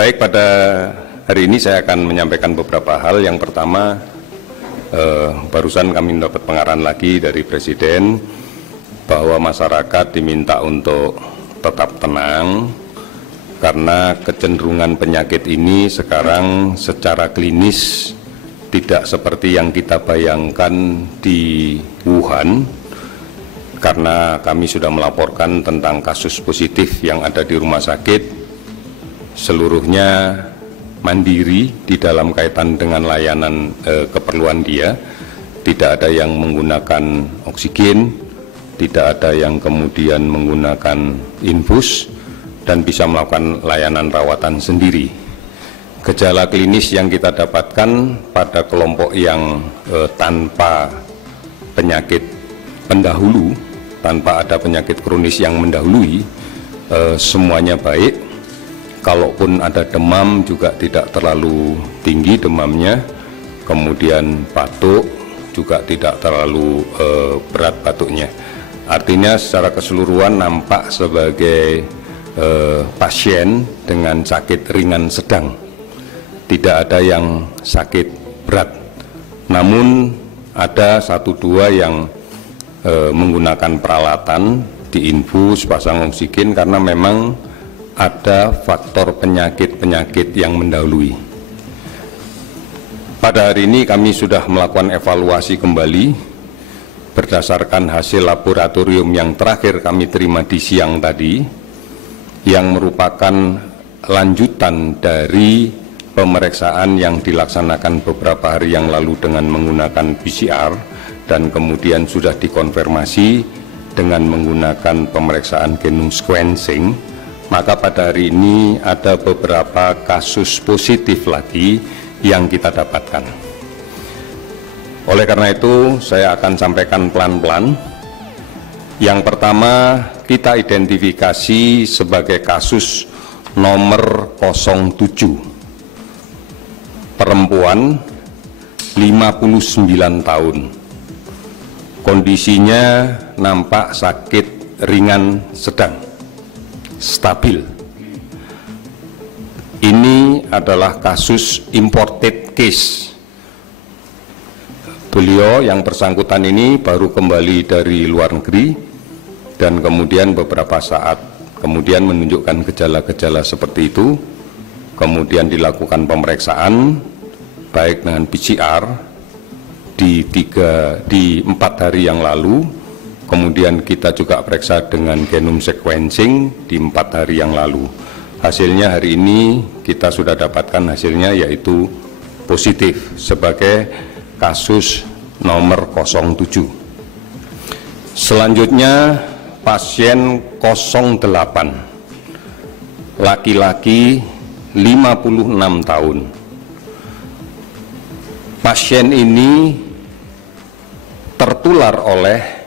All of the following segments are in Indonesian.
Baik, pada hari ini saya akan menyampaikan beberapa hal. Yang pertama, barusan kami mendapat pengarahan lagi dari Presiden bahwa masyarakat diminta untuk tetap tenang karena kecenderungan penyakit ini sekarang secara klinis tidak seperti yang kita bayangkan di Wuhan, karena kami sudah melaporkan tentang kasus positif yang ada di rumah sakit. Seluruhnya mandiri di dalam kaitan dengan layanan keperluan dia, tidak ada yang menggunakan oksigen, tidak ada yang kemudian menggunakan infus, dan bisa melakukan layanan rawatan sendiri. Gejala klinis yang kita dapatkan pada kelompok yang tanpa penyakit pendahulu, tanpa ada penyakit kronis yang mendahului, semuanya baik. Kalaupun ada demam juga tidak terlalu tinggi demamnya, kemudian batuk juga tidak terlalu berat batuknya. Artinya secara keseluruhan nampak sebagai pasien dengan sakit ringan sedang, tidak ada yang sakit berat. Namun ada 1-2 yang menggunakan peralatan diinfus, pasang oksigen karena memang ada faktor penyakit-penyakit yang mendahului. Pada hari ini kami sudah melakukan evaluasi kembali berdasarkan hasil laboratorium yang terakhir kami terima di siang tadi, yang merupakan lanjutan dari pemeriksaan yang dilaksanakan beberapa hari yang lalu dengan menggunakan PCR dan kemudian sudah dikonfirmasi dengan menggunakan pemeriksaan genome sequencing. Maka pada hari ini ada beberapa kasus positif lagi yang kita dapatkan. Oleh karena itu saya akan sampaikan pelan-pelan. Yang pertama, kita identifikasi sebagai kasus nomor 07, perempuan 59 tahun. Kondisinya nampak sakit ringan sedang, stabil. Ini adalah kasus imported case. Beliau yang bersangkutan ini baru kembali dari luar negeri dan kemudian beberapa saat kemudian menunjukkan gejala-gejala seperti itu. Kemudian dilakukan pemeriksaan baik dengan PCR di 4 hari yang lalu. Kemudian kita juga periksa dengan genome sequencing di 4 hari yang lalu. Hasilnya hari ini kita sudah dapatkan hasilnya, yaitu positif sebagai kasus nomor 07. Selanjutnya pasien 08, laki-laki 56 tahun. Pasien ini tertular oleh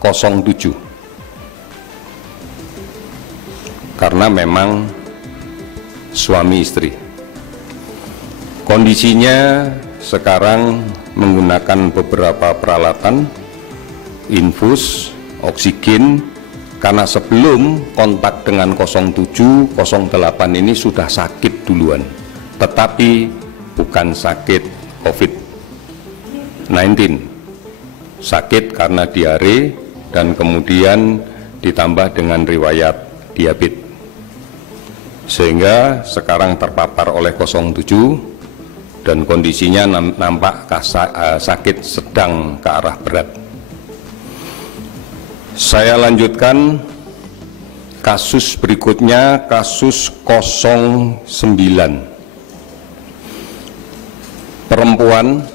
07 karena memang suami istri. Kondisinya sekarang menggunakan beberapa peralatan infus, oksigen, karena sebelum kontak dengan 07, 08 ini sudah sakit duluan, tetapi bukan sakit COVID-19, sakit karena diare dan kemudian ditambah dengan riwayat diabetes, sehingga sekarang terpapar oleh 07 dan kondisinya nampak sakit sedang ke arah berat. Saya lanjutkan kasus berikutnya, kasus 09, perempuan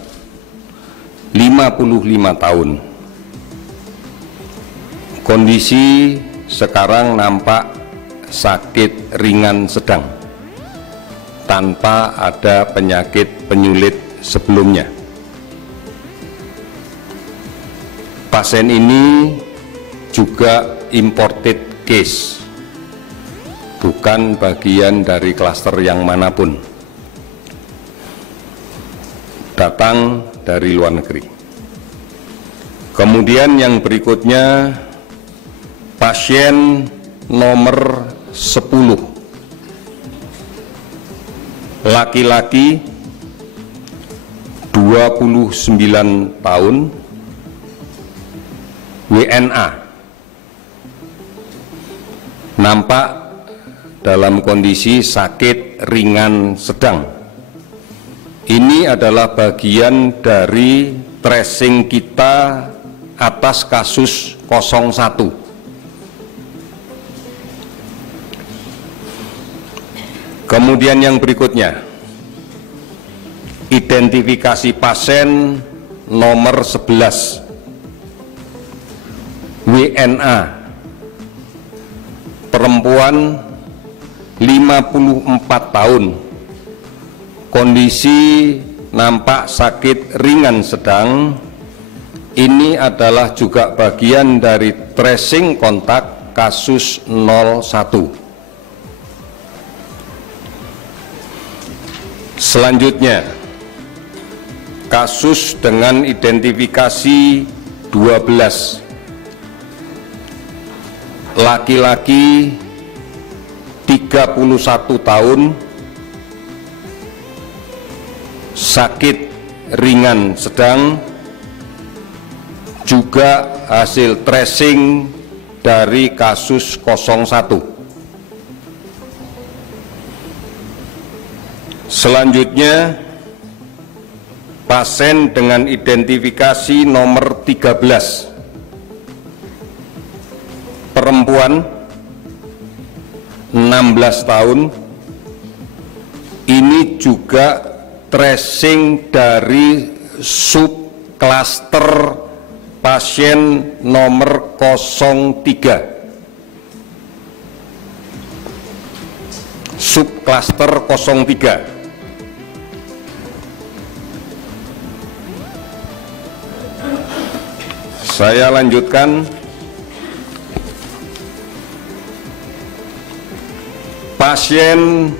55 tahun. Kondisi sekarang nampak sakit ringan sedang tanpa ada penyakit penyulit sebelumnya. Pasien ini juga imported case, bukan bagian dari klaster yang manapun, datang dari luar negeri. Kemudian yang berikutnya pasien nomor 10, laki-laki 29 tahun, WNA, nampak dalam kondisi sakit ringan sedang. Ini adalah bagian dari tracing kita atas kasus 01. Kemudian yang berikutnya, identifikasi pasien nomor 11, WNA, perempuan 54 tahun, kondisi nampak sakit ringan sedang. Ini adalah juga bagian dari tracing kontak kasus 01. Selanjutnya, kasus dengan identifikasi 12, laki-laki 31 tahun, sakit ringan sedang, juga hasil tracing dari kasus 01. Selanjutnya, pasien dengan identifikasi nomor 13, perempuan 16 tahun, ini juga tracing dari subklaster pasien nomor 03, subklaster 03. Saya lanjutkan. Pasien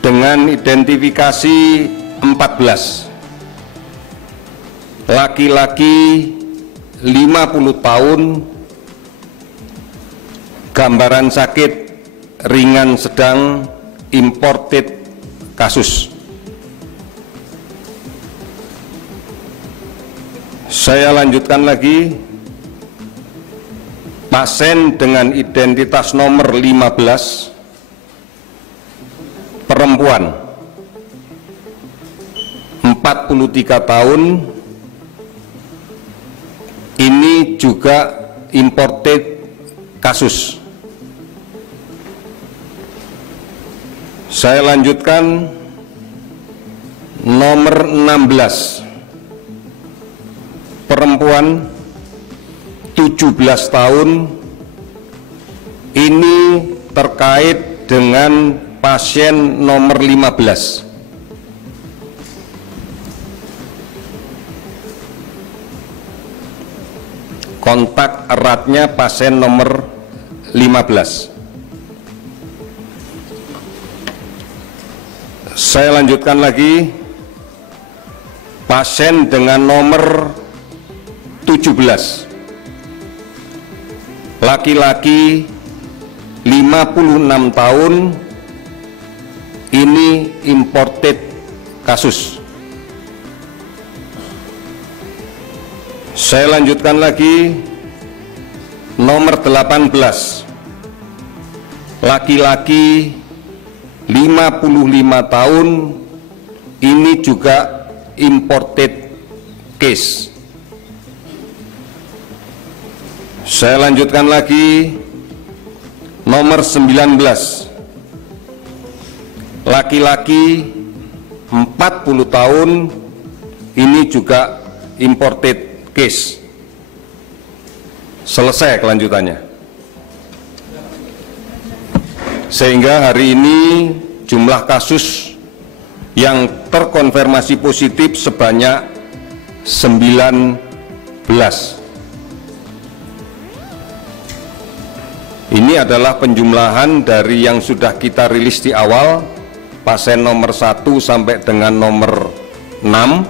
dengan identifikasi 14, laki-laki 50 tahun, gambaran sakit ringan sedang, imported kasus. Saya lanjutkan lagi. Pasien dengan identitas nomor 15, perempuan 43 tahun, ini juga imported kasus. Saya lanjutkan. Nomor 16, perempuan 17 tahun, ini terkait dengan pasien nomor 15. Kontak eratnya pasien nomor 15. Saya lanjutkan lagi. Pasien dengan nomor 17, laki-laki 56 tahun, ini imported kasus. Saya lanjutkan lagi. Nomor 18, laki-laki 55 tahun, ini juga imported case. Saya lanjutkan lagi. Nomor 19, laki-laki 40 tahun, ini juga imported case. Selesai kelanjutannya. Sehingga hari ini jumlah kasus yang terkonfirmasi positif sebanyak 19. Ini adalah penjumlahan dari yang sudah kita rilis di awal, pasien nomor 1 sampai dengan nomor 6.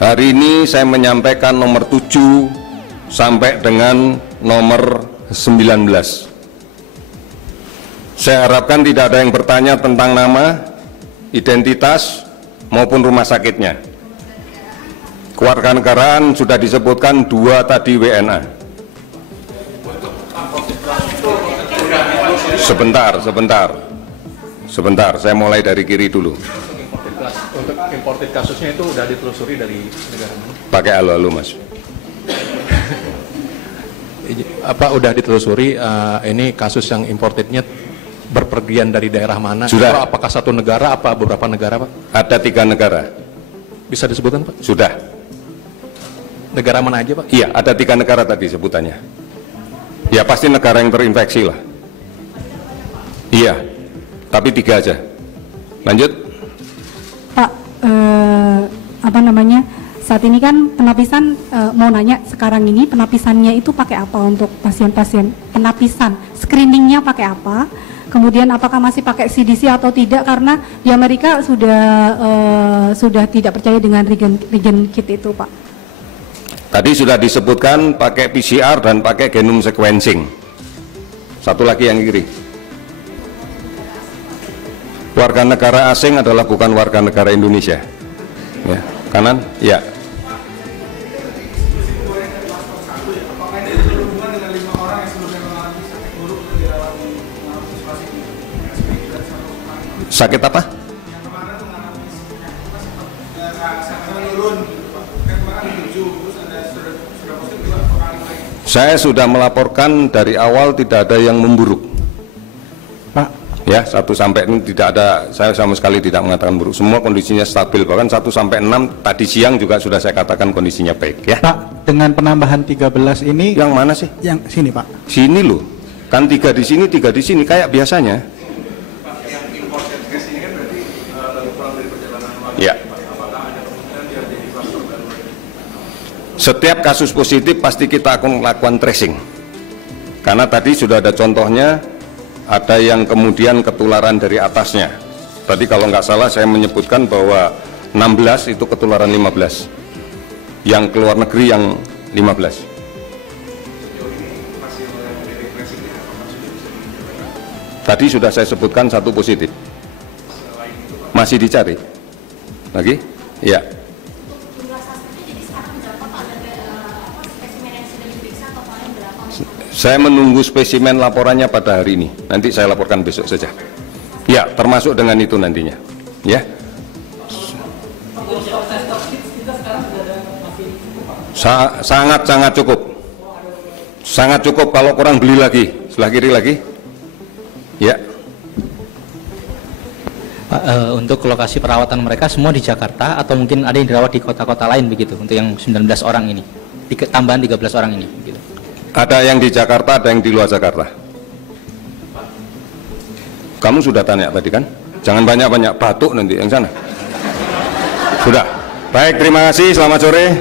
Hari ini saya menyampaikan nomor 7 sampai dengan nomor 19. Saya harapkan tidak ada yang bertanya tentang nama, identitas, maupun rumah sakitnya. Kewarganegaraan sudah disebutkan 2 tadi WNA. Sebentar, saya mulai dari kiri dulu. Untuk imported kasusnya itu sudah ditelusuri dari negara mana? Pakai halo-halo, Mas. Apa udah ditelusuri ini kasus yang importednya berpergian dari daerah mana? Sudah. Apakah satu negara, apa beberapa negara, Pak? Ada 3 negara. Bisa disebutkan, Pak? Sudah. Negara mana aja, Pak? Iya, ada 3 negara tadi sebutannya. Ya pasti negara yang terinfeksi lah. Iya, tapi 3 aja. Lanjut. Pak, saat ini kan penapisan, mau nanya sekarang ini penapisannya itu pakai apa untuk pasien-pasien? Penapisan, screeningnya pakai apa? Kemudian apakah masih pakai CDC atau tidak? Karena di Amerika sudah tidak percaya dengan regen kit itu, Pak. Tadi sudah disebutkan pakai PCR dan pakai genome sequencing. Satu lagi yang kiri. Warga negara asing adalah bukan warga negara Indonesia. Ya, kanan, ya. Sakit apa? Saya sudah melaporkan dari awal tidak ada yang memburuk. Pak, Ya, 1 sampai 6 tidak ada, saya sama sekali tidak mengatakan buruk. Semua kondisinya stabil, bahkan 1 sampai 6 tadi siang juga sudah saya katakan kondisinya baik ya. Pak, dengan penambahan 13 ini Yang mana sih? yang sini, Pak. Sini loh. Kan 3 di sini, 3 di sini kayak biasanya. Ya. Setiap kasus positif pasti kita akan melakukan tracing. Karena tadi sudah ada contohnya, ada yang kemudian ketularan dari atasnya. Tadi kalau nggak salah saya menyebutkan bahwa 16 itu ketularan 15. Yang keluar negeri yang 15. Tadi sudah saya sebutkan 1 positif. Masih dicari. Lagi? Ya. Saya menunggu spesimen laporannya pada hari ini. Nanti saya laporkan besok saja. Ya, termasuk dengan itu nantinya. Ya. Sangat cukup. Sangat cukup, kalau kurang beli lagi. Sebelah kiri lagi. Ya. Pak, untuk lokasi perawatan mereka semua di Jakarta atau mungkin ada yang dirawat di kota-kota lain begitu untuk yang 19 orang ini, tambahan 13 orang ini gitu. Ada yang di Jakarta, ada yang di luar Jakarta. Kamu sudah tanya tadi kan? Jangan banyak-banyak batuk nanti yang sana. Sudah. Baik, terima kasih. Selamat sore.